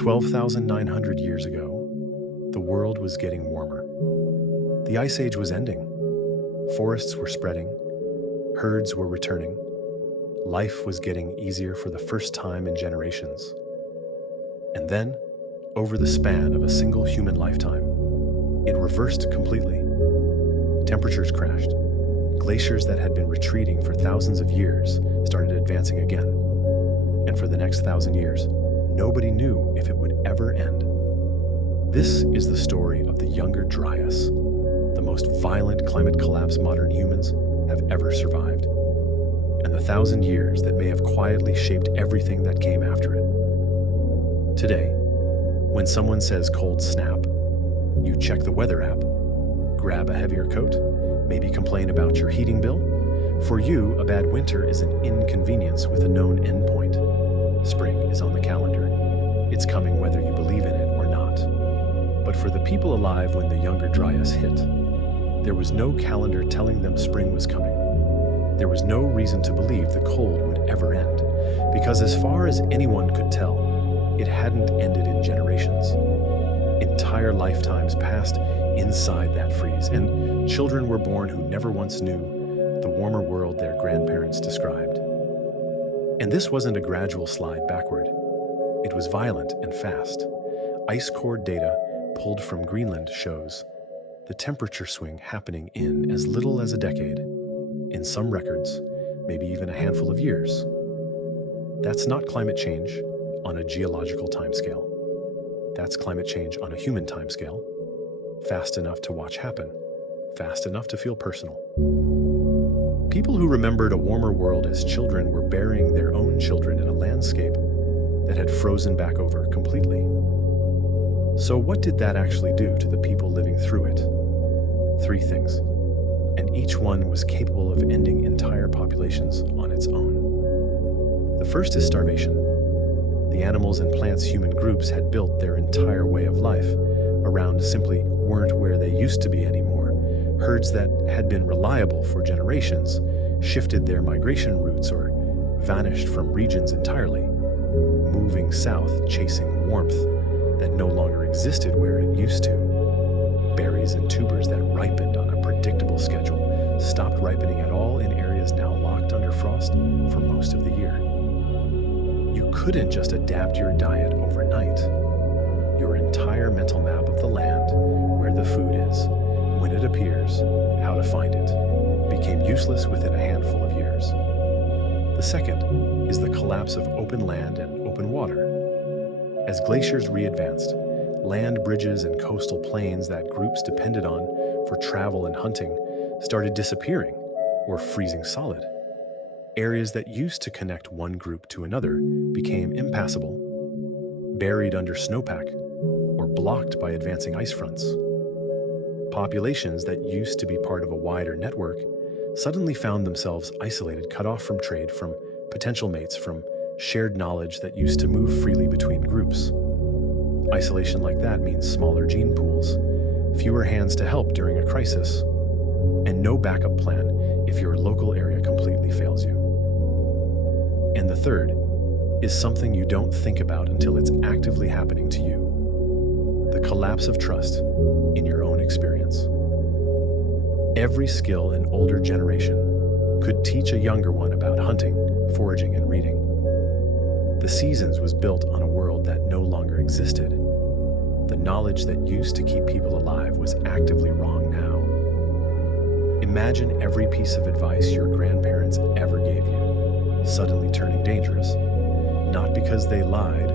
12,900 years ago, the world was getting warmer. The Ice Age was ending. Forests were spreading. Herds were returning. Life was getting easier for the first time in generations. And then, over the span of a single human lifetime, it reversed completely. Temperatures crashed. Glaciers that had been retreating for thousands of years started advancing again. And for the next 1,000 years, nobody knew if it would ever end. This is the story of the Younger Dryas, the most violent climate collapse modern humans have ever survived, and the 1,000 years that may have quietly shaped everything that came after it. Today, when someone says cold snap, you check the weather app, grab a heavier coat, maybe complain about your heating bill. For you, a bad winter is an inconvenience with a known endpoint. Spring is on the calendar. It's coming whether you believe in it or not. But for the people alive when the Younger Dryas hit, there was no calendar telling them spring was coming. There was no reason to believe the cold would ever end, because as far as anyone could tell, it hadn't ended in generations. Entire lifetimes passed inside that freeze, and children were born who never once knew the warmer world their grandparents described. And this wasn't a gradual slide backward. It was violent and fast. Ice core data pulled from Greenland shows the temperature swing happening in as little as a decade. In some records, maybe even a handful of years. That's not climate change on a geological timescale. That's climate change on a human timescale. Fast enough to watch happen. Fast enough to feel personal. People who remembered a warmer world as children were burying their own children in a landscape that had frozen back over completely. So what did that actually do to the people living through it? 3 things, and each one was capable of ending entire populations on its own. The first is starvation. The animals and plants human groups had built their entire way of life around simply weren't where they used to be anymore. Herds that had been reliable for generations shifted their migration routes or vanished from regions entirely, moving south, chasing warmth that no longer existed where it used to. Berries and tubers that ripened on a predictable schedule stopped ripening at all in areas now locked under frost for most of the year. You couldn't just adapt your diet overnight. Your entire mental map of the land, where the food is, when it appears, how to find it, became useless within a handful of years. The second is the collapse of open land and open water. As glaciers re-advanced, land bridges and coastal plains that groups depended on for travel and hunting started disappearing or freezing solid. Areas that used to connect one group to another became impassable, buried under snowpack, or blocked by advancing ice fronts. Populations that used to be part of a wider network suddenly found themselves isolated, cut off from trade, from potential mates, from shared knowledge that used to move freely between groups. Isolation like that means smaller gene pools, fewer hands to help during a crisis, and no backup plan if your local area completely fails you. And the third is something you don't think about until it's actively happening to you: the collapse of trust in your own experience. Every skill an older generation could teach a younger one about hunting, foraging, and reading. The Seasons was built on a world that no longer existed. The knowledge that used to keep people alive was actively wrong now. Imagine every piece of advice your grandparents ever gave you suddenly turning dangerous, not because they lied,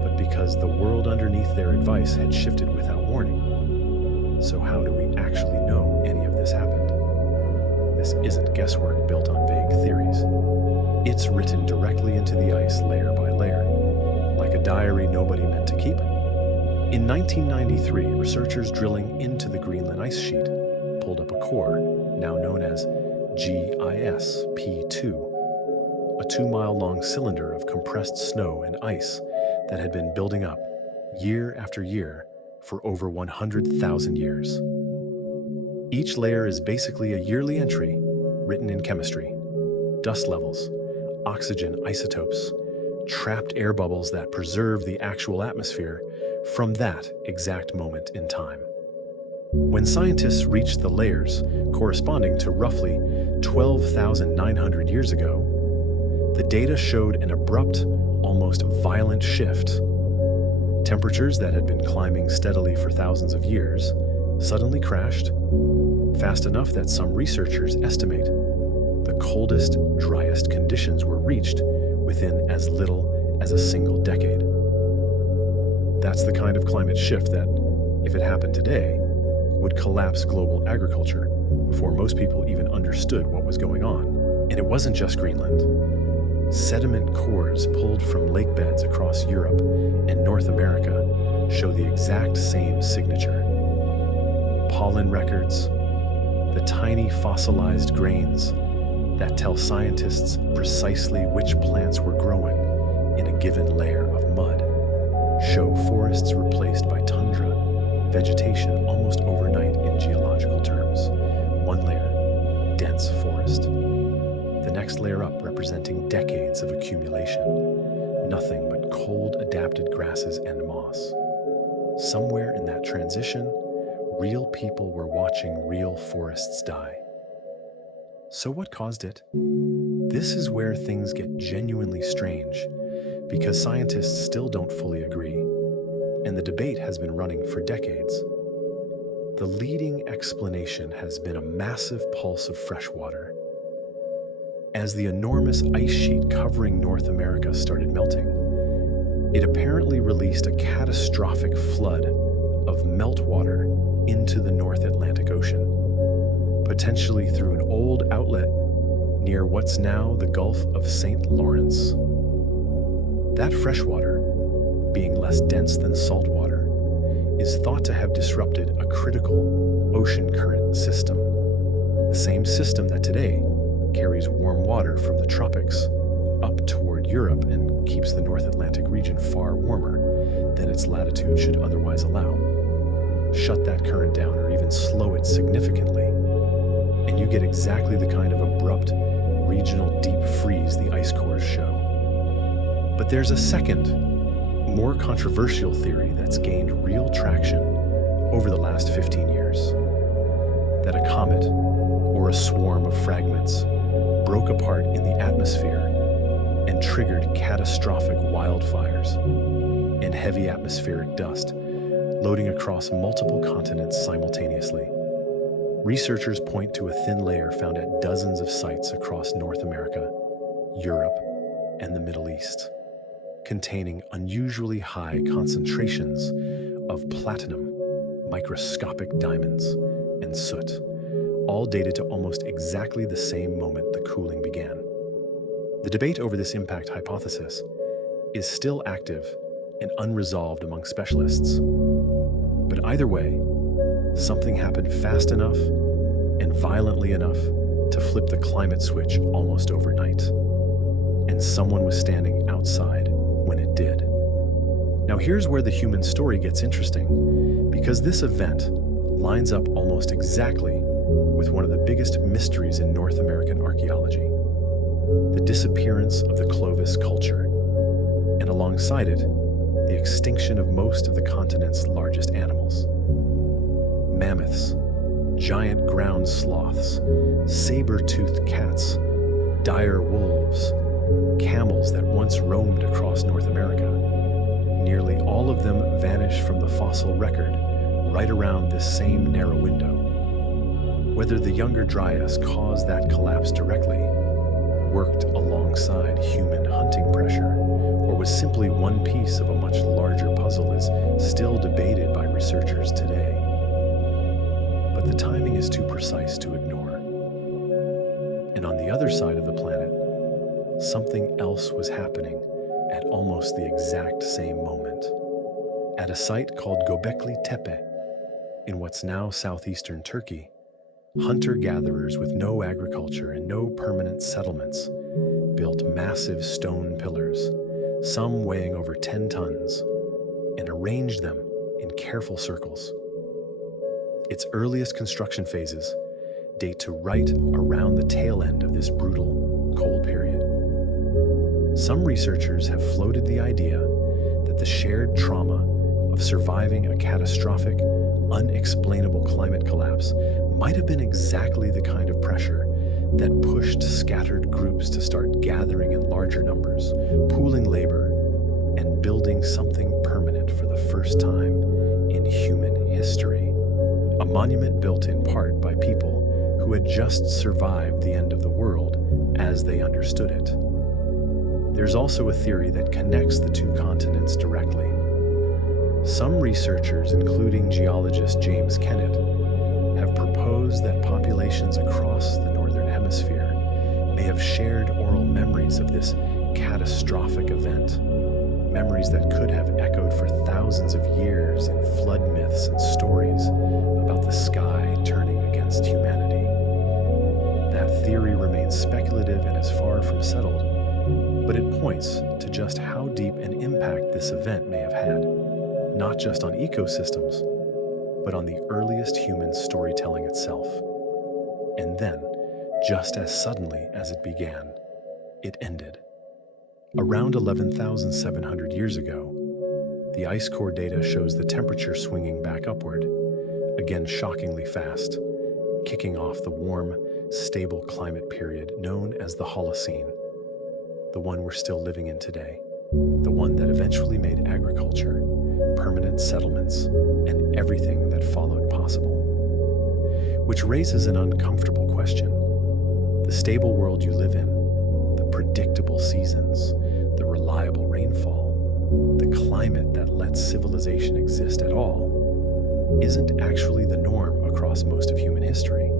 but because the world underneath their advice had shifted without warning. So how do we actually know any of this happened? This isn't guesswork built on vague theories. It's written directly into the ice layer by layer, like a diary nobody meant to keep. In 1993, researchers drilling into the Greenland ice sheet pulled up a core, now known as GIS-P2, a 2-mile-long cylinder of compressed snow and ice that had been building up year after year for over 100,000 years. Each layer is basically a yearly entry written in chemistry: dust levels, oxygen isotopes, trapped air bubbles that preserve the actual atmosphere from that exact moment in time. When scientists reached the layers corresponding to roughly 12,900 years ago, the data showed an abrupt, almost violent shift. Temperatures that had been climbing steadily for thousands of years suddenly crashed, fast enough that some researchers estimate the coldest, driest conditions were reached within as little as a single decade. That's the kind of climate shift that, if it happened today, would collapse global agriculture before most people even understood what was going on. And it wasn't just Greenland. Sediment cores pulled from lake beds across Europe and North America show the exact same signature. Pollen records, the tiny fossilized grains that tell scientists precisely which plants were growing in a given layer of mud, show forests replaced by tundra, vegetation almost overnight in geological terms. One layer, dense forest. The next layer up representing decades of accumulation, nothing but cold adapted grasses and moss. Somewhere in that transition, real people were watching real forests die. So what caused it? This is where things get genuinely strange, because scientists still don't fully agree, and the debate has been running for decades. The leading explanation has been a massive pulse of fresh water. As the enormous ice sheet covering North America started melting, it apparently released a catastrophic flood of meltwater into the North Atlantic Ocean, potentially through an old outlet near what's now the Gulf of St. Lawrence. That freshwater, being less dense than salt water, is thought to have disrupted a critical ocean current system, the same system that today carries warm water from the tropics up toward Europe and keeps the North Atlantic region far warmer than its latitude should otherwise allow. Shut that current down or even slow it significantly, and you get exactly the kind of abrupt regional deep freeze the ice cores show. But there's a second, more controversial theory that's gained real traction over the last 15 years. That a comet, or a swarm of fragments, broke apart in the atmosphere and triggered catastrophic wildfires and heavy atmospheric dust, loading across multiple continents simultaneously. Researchers point to a thin layer found at dozens of sites across North America, Europe, and the Middle East, containing unusually high concentrations of platinum, microscopic diamonds, and soot, all dated to almost exactly the same moment the cooling began. The debate over this impact hypothesis is still active and unresolved among specialists. But either way, something happened fast enough and violently enough to flip the climate switch almost overnight. And someone was standing outside when it did. Now here's where the human story gets interesting, because this event lines up almost exactly with one of the biggest mysteries in North American archaeology, the disappearance of the Clovis culture, and alongside it, the extinction of most of the continent's largest animals. Mammoths, giant ground sloths, saber-toothed cats, dire wolves, camels that once roamed across North America. Nearly all of them vanished from the fossil record right around this same narrow window. Whether the Younger Dryas caused that collapse directly, worked alongside human hunting pressure, or was simply one piece of a much larger puzzle is still debated by researchers today. But the timing is too precise to ignore. And on the other side of the planet, something else was happening at almost the exact same moment. At a site called Göbekli Tepe, in what's now southeastern Turkey, hunter-gatherers with no agriculture and no permanent settlements built massive stone pillars, some weighing over 10 tons, and arranged them in careful circles. Its earliest construction phases date to right around the tail end of this brutal, cold period. Some researchers have floated the idea that the shared trauma of surviving a catastrophic, unexplainable climate collapse might have been exactly the kind of pressure that pushed scattered groups to start gathering in larger numbers, pooling labor, and building something permanent for the first time in human history. A monument built in part by people who had just survived the end of the world as they understood it. There's also a theory that connects the two continents directly. Some researchers, including geologist James Kennett, have proposed that populations across the northern hemisphere may have shared oral memories of this catastrophic event, memories that could have echoed for thousands of years in flood myths and stories about the sky turning against humanity. That theory remains speculative and is far from settled, but it points to just how deep an impact this event may have had, not just on ecosystems, but on the earliest human storytelling itself. And then, just as suddenly as it began, it ended. Around 11,700 years ago, the ice core data shows the temperature swinging back upward, again shockingly fast, kicking off the warm, stable climate period known as the Holocene, the one we're still living in today, the one that eventually made agriculture, permanent settlements, and everything that followed possible. Which raises an uncomfortable question. The stable world you live in, the predictable seasons, the reliable rainfall, the climate that lets civilization exist at all, isn't actually the norm across most of human history.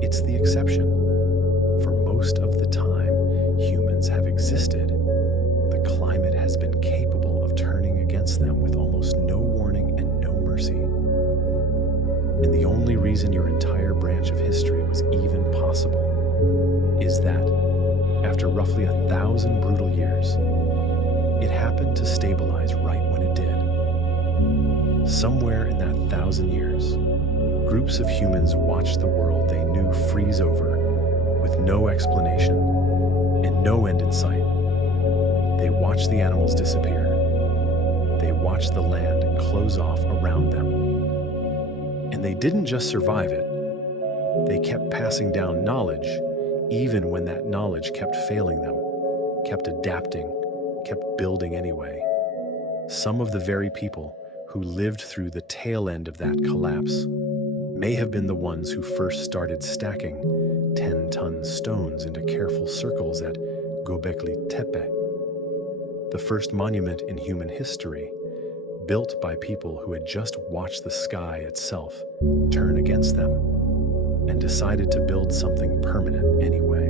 It's the exception. For most of the time humans have existed, the climate has been capable of turning against them with almost no warning and no mercy. And the only reason your entire branch of history was even possible is that, after roughly 1,000 brutal years, it happened to stabilize right when it did. Somewhere in that 1,000 years, groups of humans watched the world they knew freeze over with no explanation and no end in sight. They watched the animals disappear. They watched the land close off around them. And they didn't just survive it. They kept passing down knowledge, even when that knowledge kept failing them, kept adapting, kept building anyway. Some of the very people who lived through the tail end of that collapse may have been the ones who first started stacking 10-ton stones into careful circles at Göbekli Tepe, the first monument in human history, built by people who had just watched the sky itself turn against them and decided to build something permanent anyway.